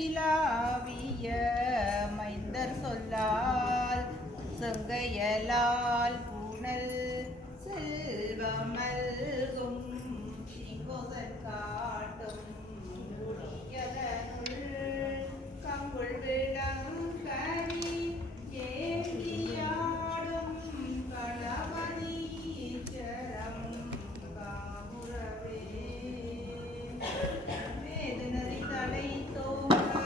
மருகநிலாவிய மைந்தர் சொல்லால் செங்கையலால் பூணல் செல்வமல்கும் ஸ்ரீகோசன் காட்டும் முடியதனுள் கங்குள் விளங்கரி ஏங்கியாடும் களவனீச்சரம் காமுறவே வேதனரி தலை தோன்ற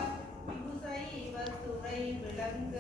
விகுசைவ துறை விளங்க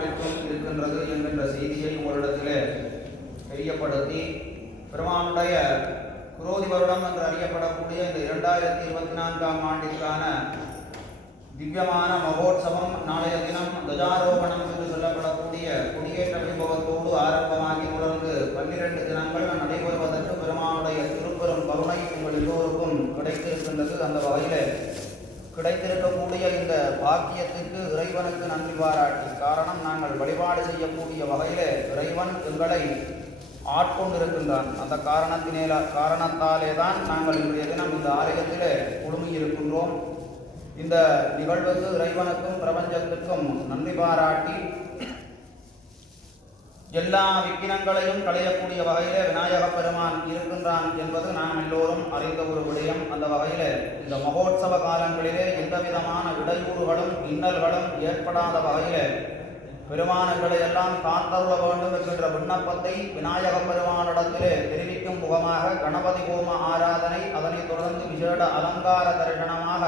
வழிபாட்டிற்கும் இருக்கின்றது என்கின்ற செய்தியை உங்களிடத்திலே தெரியப்படுத்தி, பெருமானுடைய குரோதி வருடம் என்று அறியப்படக்கூடிய இந்த 2024ஆம் ஆண்டிற்கான திவ்யமான மகோத்சவம் நாளைய தினம் துவஜாரோபணம் என்று சொல்லப்படக்கூடிய கொடியேற்ற வைபவத்தோடு ஆரம்பமாகி தொடர்ந்து 12 தினங்கள் நடைபெறுவதற்கு பெருமானுடைய திருப்பெரும் கருணை உங்கள் எல்லோருக்கும் கிடைத்திருக்கின்றது. அந்த வகையில் கிடைத்திருக்கக்கூடிய இந்த பாக்கியத்திற்கு இறைவனுக்கு நன்றி பாராட்டி, காரணம் நாங்கள் வழிபாடு செய்யக்கூடிய வகையில் இறைவன் எங்களை ஆட்கொண்டிருக்கின்றான். அந்த காரணத்தாலே தான் நாங்கள் இன்றைய தினம் இந்த ஆலயத்திலே குழுமியிருக்கின்றோம். இந்த நிகழ்வுக்கு இறைவனுக்கும் பிரபஞ்சத்திற்கும் நன்றி பாராட்டி, எல்லா விக்கினங்களையும் களையக்கூடிய வகையில் விநாயக பெருமான் இருக்கின்றான் என்பது நாம் எல்லோரும் அறிந்த ஒரு விடயம். அந்த வகையில் இந்த மகோத்சவ காலங்களிலே எந்த விதமான இடையூறுகளும் இன்னல்களும் ஏற்படாத வகையில் பெருமானங்களை எல்லாம் காத்தருள வேண்டும் என்கின்ற விண்ணப்பத்தை விநாயக பெருமானிடத்திலே தெரிவிக்கும் முகமாக கணபதி ஹோம ஆராதனை, அதனைத் தொடர்ந்து விசேட அலங்கார தரிசனமாக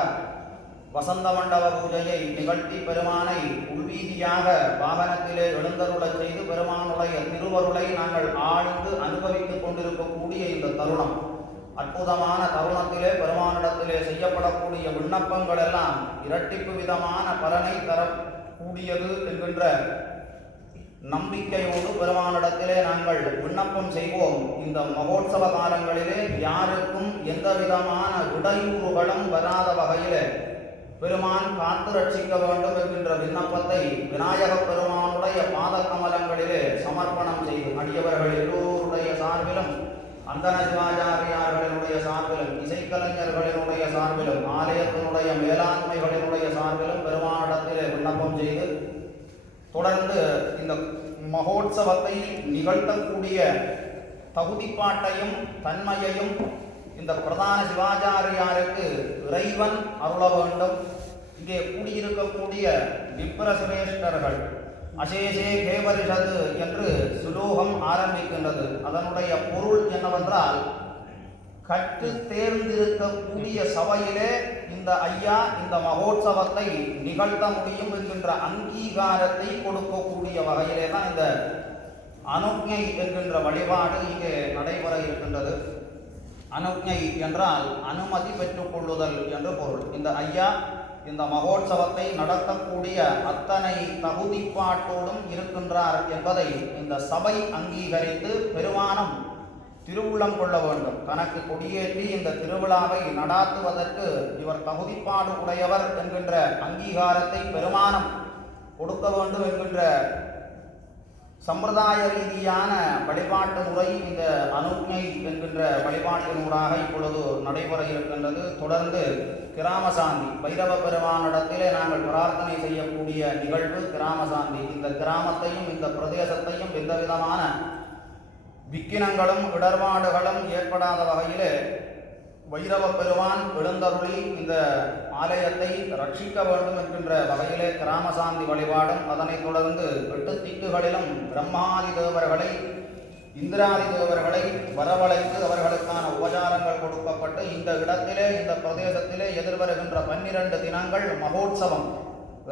வசந்த மண்டப பூஜையை நிகழ்த்தி பெருமானை உள்வீதியாக வாகனத்திலே எழுந்தருளச் செய்து பெருமானுடைய திருவருளை நாங்கள் ஆழ்ந்து அனுபவித்துக் கொண்டிருக்கக்கூடிய இந்த தருணம், அற்புதமான தருணத்திலே பெருமானிடத்திலே செய்யப்படக்கூடிய விண்ணப்பங்கள் எல்லாம் இரட்டிப்பு விதமான பலனை தரக்கூடியது என்கின்ற நம்பிக்கையோடு பெருமானிடத்திலே நாங்கள் விண்ணப்பம் செய்வோம். இந்த மகோத்சவ காலங்களிலே யாருக்கும் எந்த விதமான இடையூறுகளும் வராத வகையிலே பெருமான் காத்து ரட்சிக்க வேண்டும் என்கின்ற விண்ணப்பத்தை விநாயக பெருமானுடைய பாத கமலங்களிலே சமர்ப்பணம் செய்து அடியவர்கள் எல்லோருடைய சார்பிலும், அந்தன சிவாச்சாரியார்களினுடைய சார்பிலும், இசைக்கலைஞர்களினுடைய சார்பிலும், ஆலயத்தினுடைய மேலாண்மைகளினுடைய சார்பிலும் பெருமானிடத்திலே விண்ணப்பம் செய்து தொடர்ந்து இந்த மகோத்சவத்தை நிகழ்த்தக்கூடிய தகுதிப்பாட்டையும் தன்மையையும் இந்த பிரதான சிவாச்சாரியாருக்கு இறைவன் அருள வேண்டும். இங்கே கூடியிருக்கக்கூடிய விப்ரசிரேஷ்டர்கள் அசேஷே கேவரிஷது என்று சுலோகம் ஆரம்பிக்கின்றது. அதனுடைய பொருள் என்னவென்றால், கற்று தேர்ந்திருக்கக்கூடிய சபையிலே இந்த ஐயா இந்த மகோத்சவத்தை நிகழ்த்த முடியும் என்கின்ற அங்கீகாரத்தை கொடுக்கக்கூடிய வகையிலே தான் இந்த அனுக்ஞை என்கின்ற வழிபாடு இங்கே நடைபெற இருக்கின்றது. அனுக்ஞை என்றால் அனுமதி பெற்றுக்கொள்ளுதல் என்று பொருள். இந்த ஐயா இந்த மகோத்சவத்தை நடத்தக்கூடிய அத்தனை தகுதிப்பாட்டோடும் இருக்கின்றார் என்பதை இந்த சபை அங்கீகரித்து பெருமானம் திருவுள்ளம் கொள்ள வேண்டும். தனக்கு கொடியேற்றி இந்த திருவிழாவை நடாத்துவதற்கு இவர் தகுதிப்பாடு உடையவர் என்கின்ற அங்கீகாரத்தை பெருமானம் கொடுக்க வேண்டும் என்கின்ற சம்பிரதாய ரீதியான வழிபாட்டு முறை இந்த அனுக்ஞை என்கின்ற வழிபாட்டினூடாக இப்பொழுது நடைபெற இருக்கின்றது. தொடர்ந்து கிராமசாந்தி, பைரவ பெருமானிடத்திலே நாங்கள் பிரார்த்தனை செய்யக்கூடிய நிகழ்வு கிராமசாந்தி. இந்த கிராமத்தையும் இந்த பிரதேசத்தையும் எந்த விதமான விக்கினங்களும் இடர்பாடுகளும் ஏற்படாத வகையிலே வைரவ பெருமான் எழுந்தருளி இந்த ஆலயத்தை ரட்சிக்க வேண்டும் என்கின்ற வகையிலே கிராமசாந்தி வழிபாடும், அதனைத் தொடர்ந்து 8 திக்குகளிலும் பிரம்மாதி தேவர்களை இந்திராதி தேவர்களை வரவழைத்து அவர்களுக்கான உபச்சாரங்கள் கொடுக்கப்பட்டு இந்த இடத்திலே இந்த பிரதேசத்திலே எதிர்வருகின்ற 12 தினங்கள் மகோத்சவம்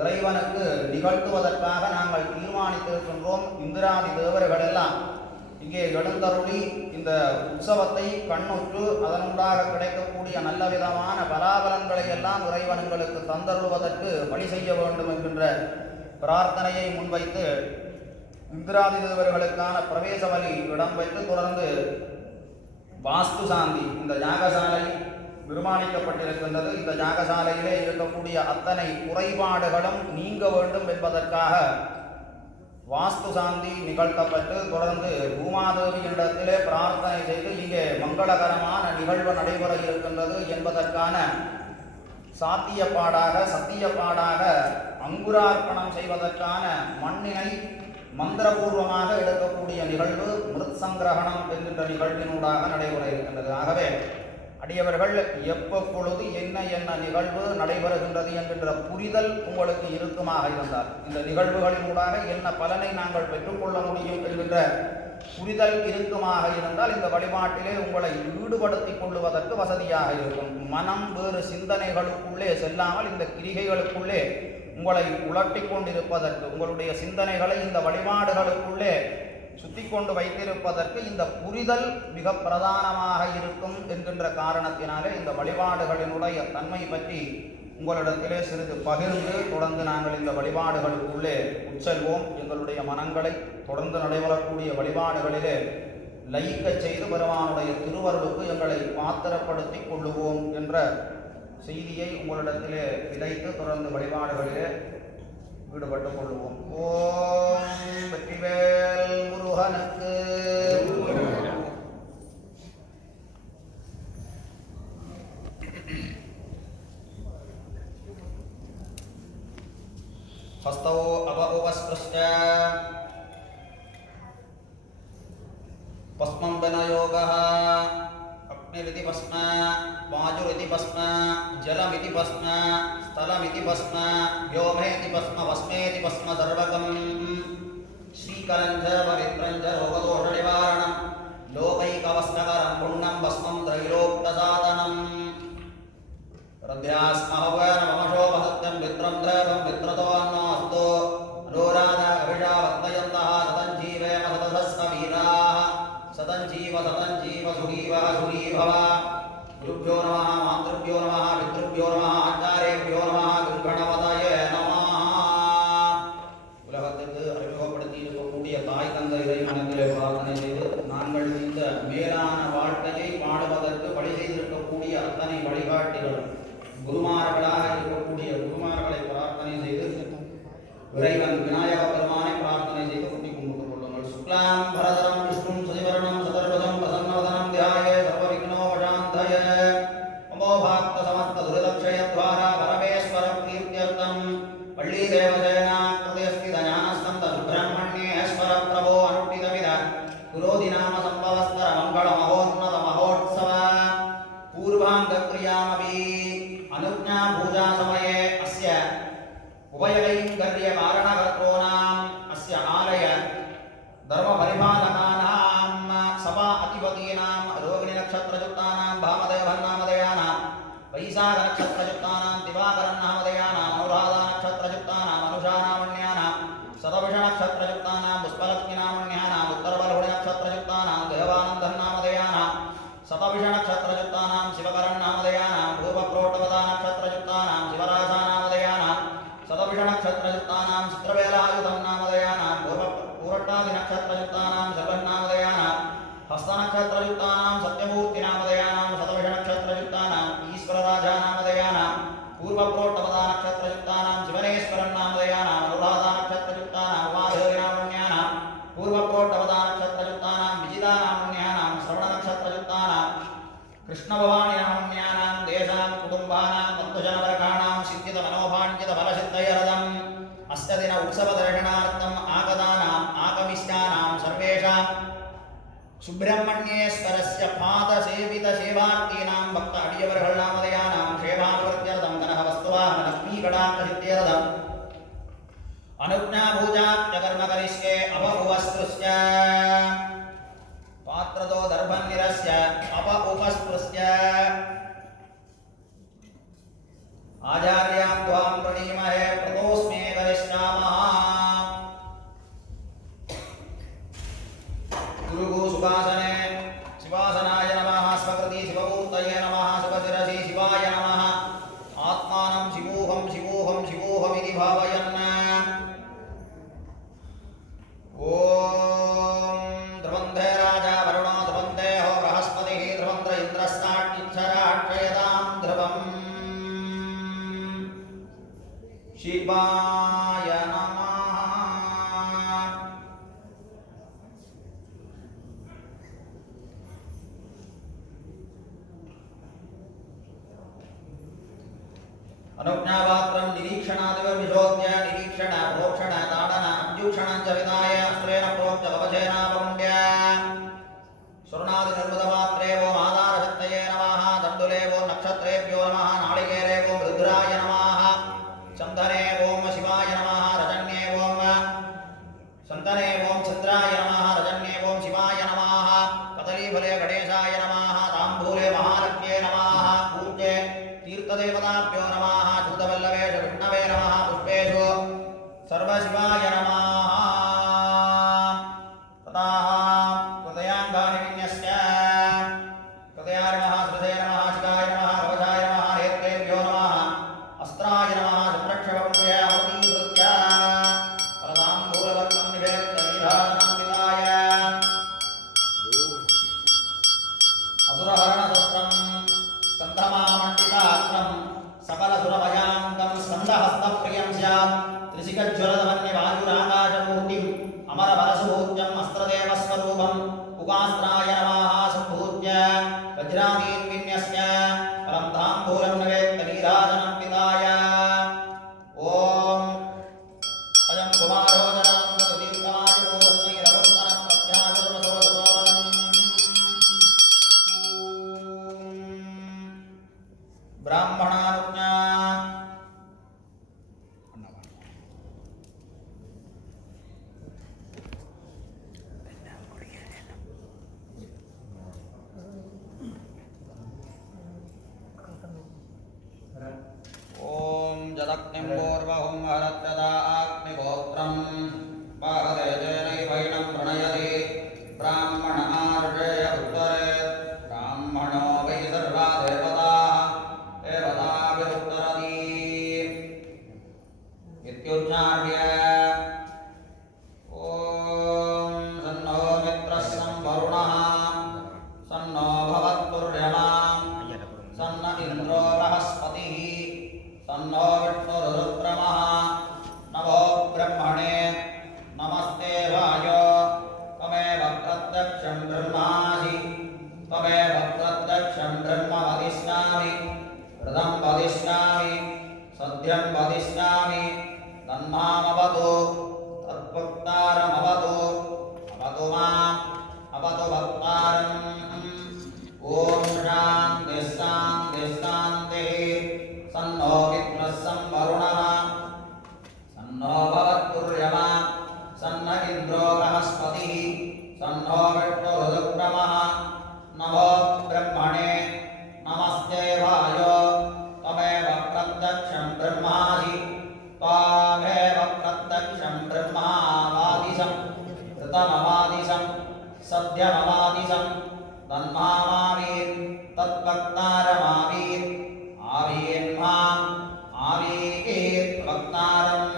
இறைவனுக்கு நிகழ்த்துவதற்காக நாங்கள் தீர்மானித்திருக்கின்றோம். இந்திராதி தேவர்கள் எல்லாம் இங்கே எழுந்தருளி இந்த உற்சவத்தை கண்ணுற்று அதனூடாக கிடைக்கக்கூடிய நல்ல விதமான பலாபலன்களை எல்லாம் இறைவன்களுக்கு தந்தருள்வதற்கு வழி செய்ய வேண்டும் என்கின்ற பிரார்த்தனையை முன்வைத்து இந்திராதி தேவர்களுக்கான பிரவேச வழி இடம்பெற்று தொடர்ந்து வாஸ்து சாந்தி, இந்த யாகசாலை நிர்மாணிக்கப்பட்டிருக்கின்றது. இந்த யாகசாலையிலே இருக்கக்கூடிய அத்தனை குறைபாடுகளும் நீங்க வேண்டும் என்பதற்காக வாஸ்து சாந்தி நிகழ்த்தப்பட்டு தொடர்ந்து பூமாதேவியிடத்திலே பிரார்த்தனை செய்து இங்கே மங்களகரமான நிகழ்வு நடைபெற இருக்கின்றது என்பதற்கான சாத்தியப்பாடாக சத்தியப்பாடாக அங்குரார்ப்பணம் செய்வதற்கான மண்ணினை மந்திரபூர்வமாக எடுக்கக்கூடிய நிகழ்வு மிருத் சங்கிரகணம் என்கின்ற நிகழ்வினூடாக நடைபெற இருக்கின்றது. ஆகவே அடியவர்கள் எப்பொழுது என்ன என்ன நிகழ்வு நடைபெறுகின்றது என்கின்ற புரிதல் உங்களுக்கு இருக்குமாக இருந்தால் இந்த நிகழ்வுகளினூடாக என்ன பலனை நாங்கள் பெற்றுக்கொள்ள முடியும் என்கின்ற புரிதல் இருக்குமாக இருந்தால் இந்த வழிபாட்டிலே உங்களை ஈடுபடுத்திக் கொள்ளுவதற்கு வசதியாக இருக்கும். மனம் வேறு சிந்தனைகளுக்குள்ளே செல்லாமல் இந்த கிரிகைகளுக்குள்ளே உங்களை உலர்த்தி கொண்டிருப்பதற்கு, உங்களுடைய சிந்தனைகளை இந்த வழிபாடுகளுக்குள்ளே சுத்தி கொண்டு வைத்திருப்பதற்கு இந்த புரிதல் மிக பிரதானமாக இருக்கும் என்கின்ற காரணத்தினாலே இந்த வழிபாடுகளினுடைய தன்மை பற்றி உங்களிடத்திலே சிறிது பகிர்ந்து தொடர்ந்து நாங்கள் இந்த வழிபாடுகளுக்குள்ளே உட்செல்வோம். எங்களுடைய மனங்களை தொடர்ந்து நடைபெறக்கூடிய வழிபாடுகளிலே லயிக்க செய்து பெருமானுடைய திருவருளுக்கு எங்களை பாத்திரப்படுத்திக் கொள்ளுவோம் என்ற செய்தியை உங்களிடத்திலே விதைத்து தொடர்ந்து வழிபாடுகளிலே ஈடுபட்டுக் கொள்வோம். ஓம் வெற்றிவேல் முருகனுக்கு. हस्तौ अवउपस्पृश्य पस्मं विनयोगः अग्निरिति भस्म वायुरिति भस्म जलमिति भस्म स्थलमिति भस्म व्योमेति भस्म भस्मेति भस्म सर्वगं श्रीकरञ्च पवित्रञ्च रोगदोषनिवारणं लोकैकवस्त्रकरं पुण्यं भस्मं त्रैलोक्यसाधनम् रध्यास्महवनमशो महत्यं मित्रं देवं मित्रतो अन्नोऽस्तु अनुराधा अभिषावत्तयन्तः सतञ्जीवेम सततस्मवीराः सतञ्जीव सुखीवः सुखी भव. गुरुभ्यो नमः, मातृभ्यो नमः, पितृभ्यो नमः, आचार्येभ्यो नमः, गणपतये नमः. உலகத்திற்கு அறிமுகப்படுத்தி இருக்கக்கூடிய தாய் தந்தை இறைவனத்திலே பிரார்த்தனை செய்து நாங்கள் இந்த மேலான வாழ்க்கையை பாடுவதற்கு வழி செய்திருக்கக்கூடிய அத்தனை வழிகாட்டிகளும் குருமார்களாக இருக்கக்கூடிய குருமார்களை பிரார்த்தனை செய்து இறைவன் விநாயக பெருமானை பிரார்த்தனை செய்து கூட்டிக் கொண்டு கொள்ளுங்கள். சுக்லாம் பரதரம் விஷ்ணும் சதிவரணம் சதர்வதம் பிரசன்னவதனம் தியாயே சர்வவிக்னோபசாந்தயே மமோபாக்த சமஸ்த துரிதக்ஷயத்வாரா பரமேஸ்வர கீர்த்தியர்த்தம் பள்ளி தேவசேனா கிருதேஸ்தித ஞானஸ்கந்த சுப்பிரமணியேஸ்வர பிரபோ அனுஷ்டிதமித குரோதிநாம சம்பவஸ்தர மங்கள மகோன்னத மகோத்சவ பூர்வாங்க கிரியாமபி अनुज्ञा पूजा समये अस्य उभयकैङ्कर्य कारणकर्तॄणाम् अस्य आलय धर्म परिपालकानां सभा अधिपतीनां रोहिणी नक्षत्रयुक्तानां भामदेवन्नामधेयानां वैशाख नक्षत्रयुक्तानां दिवाकरन्नामधेयानां अनुराधा नक्षत्रयुक्तानां अनुषानामण्यानां शतभिष नक्षत्रयुक्तानां पुष्पलक्ष्मीनामण्यानां उत्तरबलहुणि नक्षत्रयुक्तानां देवानन्दन्नामधेयानां शतभिष नक्षत्रयुक्तानां शिवकरन्नामधेयानां पूर्वप्रोट्टपदा नक्षत्रयुक्तानां शिवराजानामधेयानां शतभिष नक्षत्रयुक्तानां चित्रवेलायुधं नामधेयानां पूरट्टादि नक्षत्रयुक्तानां शर्वन्नामधेयानां हस्तनक्षत्रयुक्तानां सत्यमूर्तिनामधेयानां शतभिष नक्षत्रयुक्तानां ईश्वरराजानामधेयानां पूर्वप्रोट्टपदा नक्षत्रयुक्तानां शिवनेश्वरन्नामधेयानां अनुराधा नक्षत्रयुक्तानां उमादेवीनामण्यानां पूर्वप्रोट्टपदा नक्षत्रयुक्तानां विजितानामण्यानां श्रवणनक्षत्रयुक्तानां कृष्णभवान्यामण्यानां देशां कुटुम्बानां बन्धुजनवर्गाणां सिद्धितमनोभाञ्जितफलसिद्धयरदम् अष्टदिन उत्सवदर्शनार्थम् आगतानाम् आगमिष्यानां सर्वेषां सुब्रह्मण्येश्वरस्य पादसेवितसेवार्थीनां भक्त अडियवर्गळ्नामधेयानां क्षेमानुवर्त्यर्थं गणः वस्तुवाहन लक्ष्मीकटाक्षसिद्ध्यर्थम् अनुज्ञापूजाप्यकर्म करिष्ये अवउपस्पृश्य पात्रतो दर्भन्निरस्य अवउपस्पृश्य आचार्यां त्वां प्रणीमहे प्रतोऽस्मे करिष्यामः. गुरुगु सुभासने शिवासनाय नमः. स्वकृति शिवमूर्तये नमः. शिवशिरसि शिवाय नमः. आत्मानं शिवोऽहं शिवोऽहं शिवोऽहमिति भावयन् ओम ध्रुवन्धे राजा वरुणो ध्रुवन्ते हो बृहस्पतिः ध्रुवन्त्र इन्द्रस्ताक्षराक्षयतां ध्रुवम्. शिवाय नमः. अनुज्ञापात्रं निरीक्षणादिविशोध्य निरीक्षण प्रोक्षण ताडन अब्जूषणं च विधाय अस्त्रेण प्रोक्ष कवचेनापमुण्ड्य स्वर्णादिनिर्मितपात्रे वो आधारशक्तये नमः. दण्डुले वो नक्षत्रेभ्यो नमः. नाळिकेरे वो रुद्राय नमः. चन्दने ओम शिवाय नमः. रजन्ये ओम चन्दने ओम चन्द्राय नमः. रजन्ये ओम शिवाय नमः. कदलीफले गणेशाय नमः. ताम्बूले महालक्ष्म्ये नमः. पूज्ये तीर्थदेवताभ्यो नमः. चूतवल्लभेश विष्णवे नमः. पुष्पेश अमरवरसुभूत्यम् अस्त्रदेवस्वरूपम् उगास्त्राय नमः सम्भूत्य वज्रादीन् विन्यस्य परं ताम्बूलं नवेत्त नीराजनं पिताय ॐ अयं कुमारो जनान्दतीर्थमाजो तस्मै रघुत्तरं प्रत्याजुर्वसोदसोबलम् ब्राह्मणानुज्ञा जदग्निम्बोर्वहुं हरत्यदाग्निगोत्रं बाहदेजेनैवैनं प्रणयति ब्राह्मण आर्षेय उत्तरे ब्राह्मणो वै सर्वा देवताभिरुत्तरति इत्युच्चार्य ॐ सन्नो मित्रः संवरुणः सन्नो भवत्पुर्यमा सन्न इन्द्रो बृहस्पतिः तन्नो विष्णुरुद्रमः नमो ब्रह्मणे नमस्ते वायो त्वमेव प्रत्यक्षं ब्रह्मासि त्वमेव प्रत्यक्षं ब्रह्म वदिष्यामि हृदं वदिष्यामि सत्यं वदिष्यामि तन्मामवतु तद्भक्तारमवतु अवतु माम् अवतु भक्तारम् ॐ शान्ति शान्ति शान्तिः सन्नो मित्रः संवरुणः सन्नो भवत्पुर्यमा सन्न इन्द्रो बृहस्पतिः सन्नो विष्णुरुद्रमः नमो ब्रह्मणे नमस्ते वायो त्वमेव प्रत्यक्षं ब्रह्मासि त्वामेव प्रत्यक्षं ब्रह्मावादिशं ऋतमवादिशं सत्यमवादिशं तन्मामावीत् तद्भक्तारमावीत् आवीन्माम् आवीत् भक्तारम्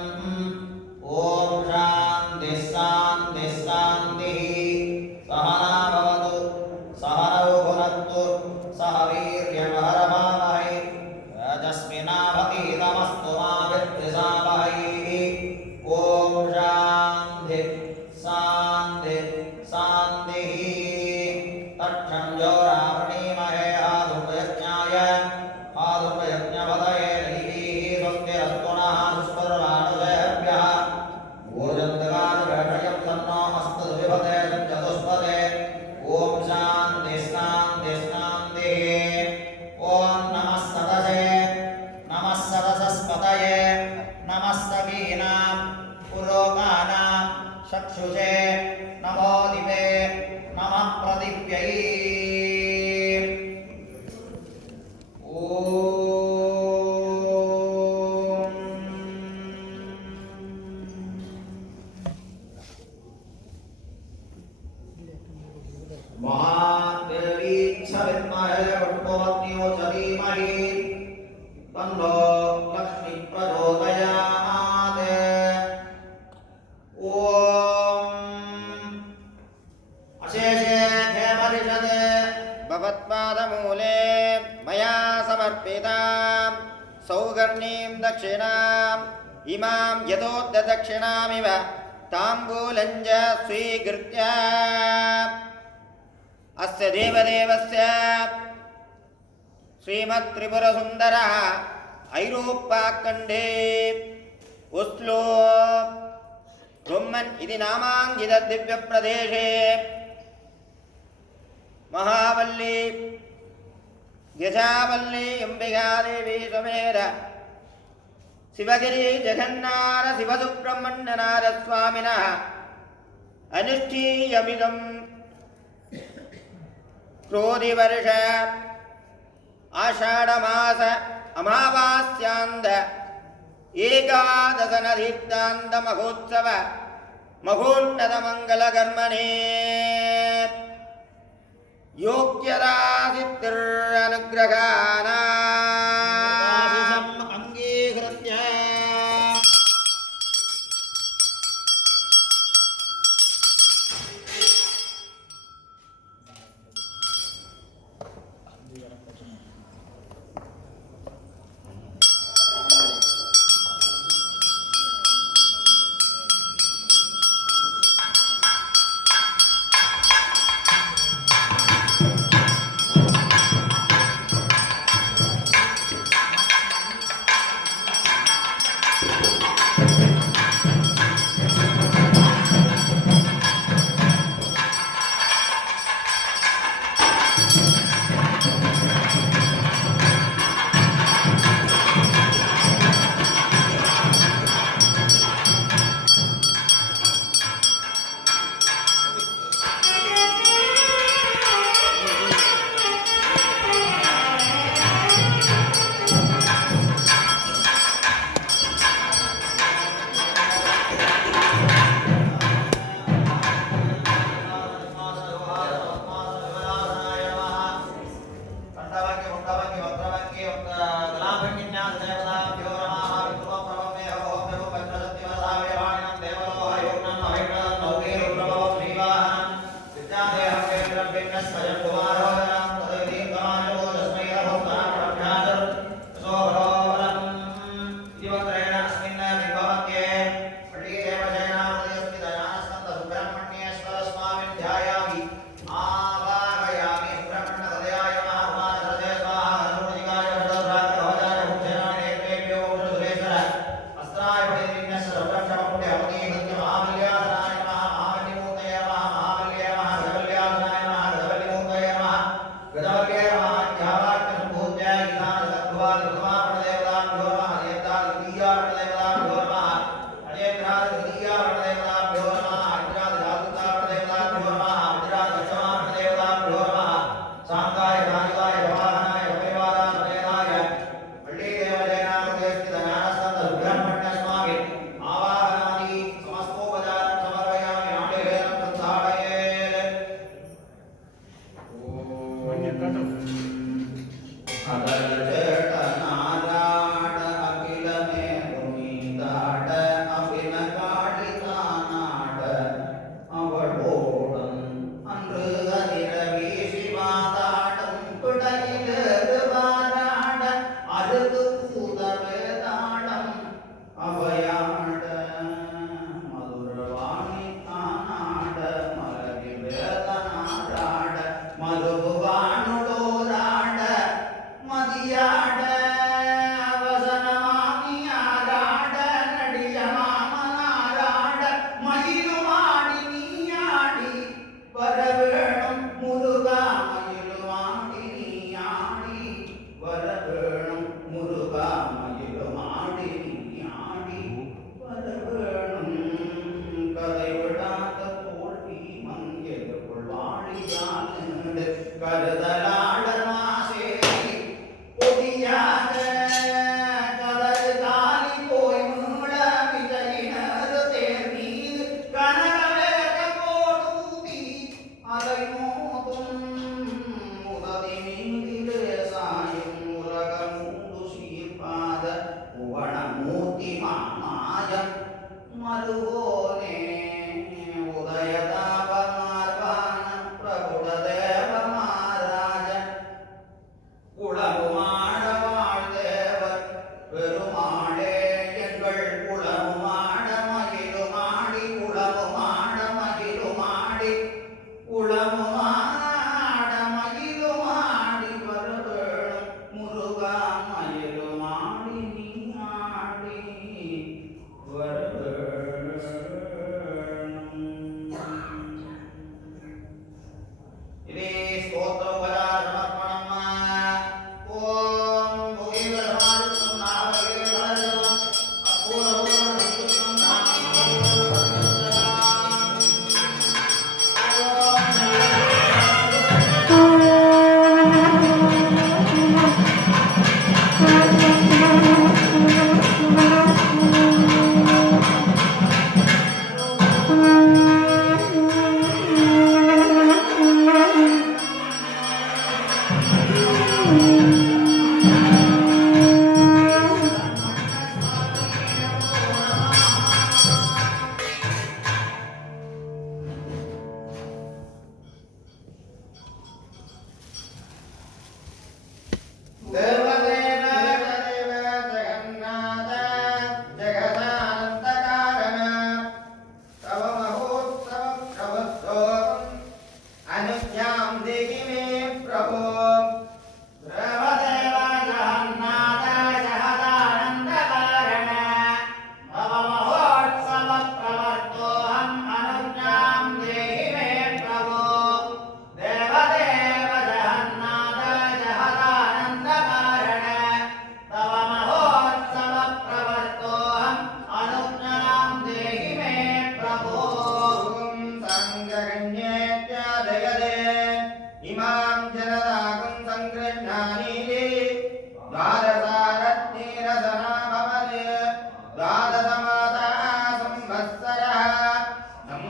ॐ शान्ति शान्ति शान्तिः सहना भवतु सहनौ भुनक्तु सह वीर्यमहरमावहै तेजस्विनावतीतमस्तु मा विद्विषावहै ॐ शान्ति शान्ति शान्तिः तक्षं जोरावृणीमहे आधुपयज्ञाय आधुपयज्ञपदये दैवीः स्वस्तिरस्तु नः दुष्पर्वाणुजयभ्यः ऊर्जन्तकानुवेषयं तन्नो अस्तु विभते चतुष्पदे ॐ शान्ति शान्ति शान्तिः ॐ नमः सदसे नमः सदसस्पतये नमः सखीनां पुरोगानां चक्षुषे नमो दिवे नमः प्रतिभ्यै महादेवी विद्महे विष्णुपत्न्यो च धीमहि तन्नो लक्ष्मी प्रचोदयात् ॐ अशेषे हेमरिषद् भवत्पादमूले मया समर्पितां सौगर्णीं दक्षिणाम् इमां यतोऽद्यदक्षिणामिव ताम्बूलं च स्वीकृत्य अस्य देवदेवस्य श्रीमत्त्रिपुरसुन्दरः ऐरोप्याखण्डे उस्लो रोमन् इति नामाङ्कितदिव्यप्रदेशे महावल्ली यजावल्ली अम्बिकादेवी समेत शिवगिरि जगन्नाथ शिवसुब्रह्मण्यनाथ स्वामिनः अनुष्ठीयमिदं क्रोधिवर्ष आषाढमास अमावास्यान्त एकादशनदीप्तान्त महोत्सव महोन्नतमङ्गलकर्मणे योग्यतासिद्धिरनुग्रहाणाम् अङ्गीकृत्य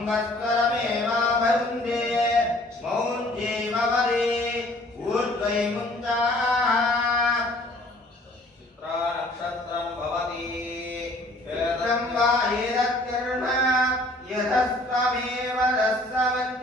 मंगस्वरमेवाभरुन्धे मौञ्जीववरे ऊर्ध्वैमुञ्जा चित्रा नक्षत्रं भवति वा एतत्कर्म यतस्त्वमेव रसवत्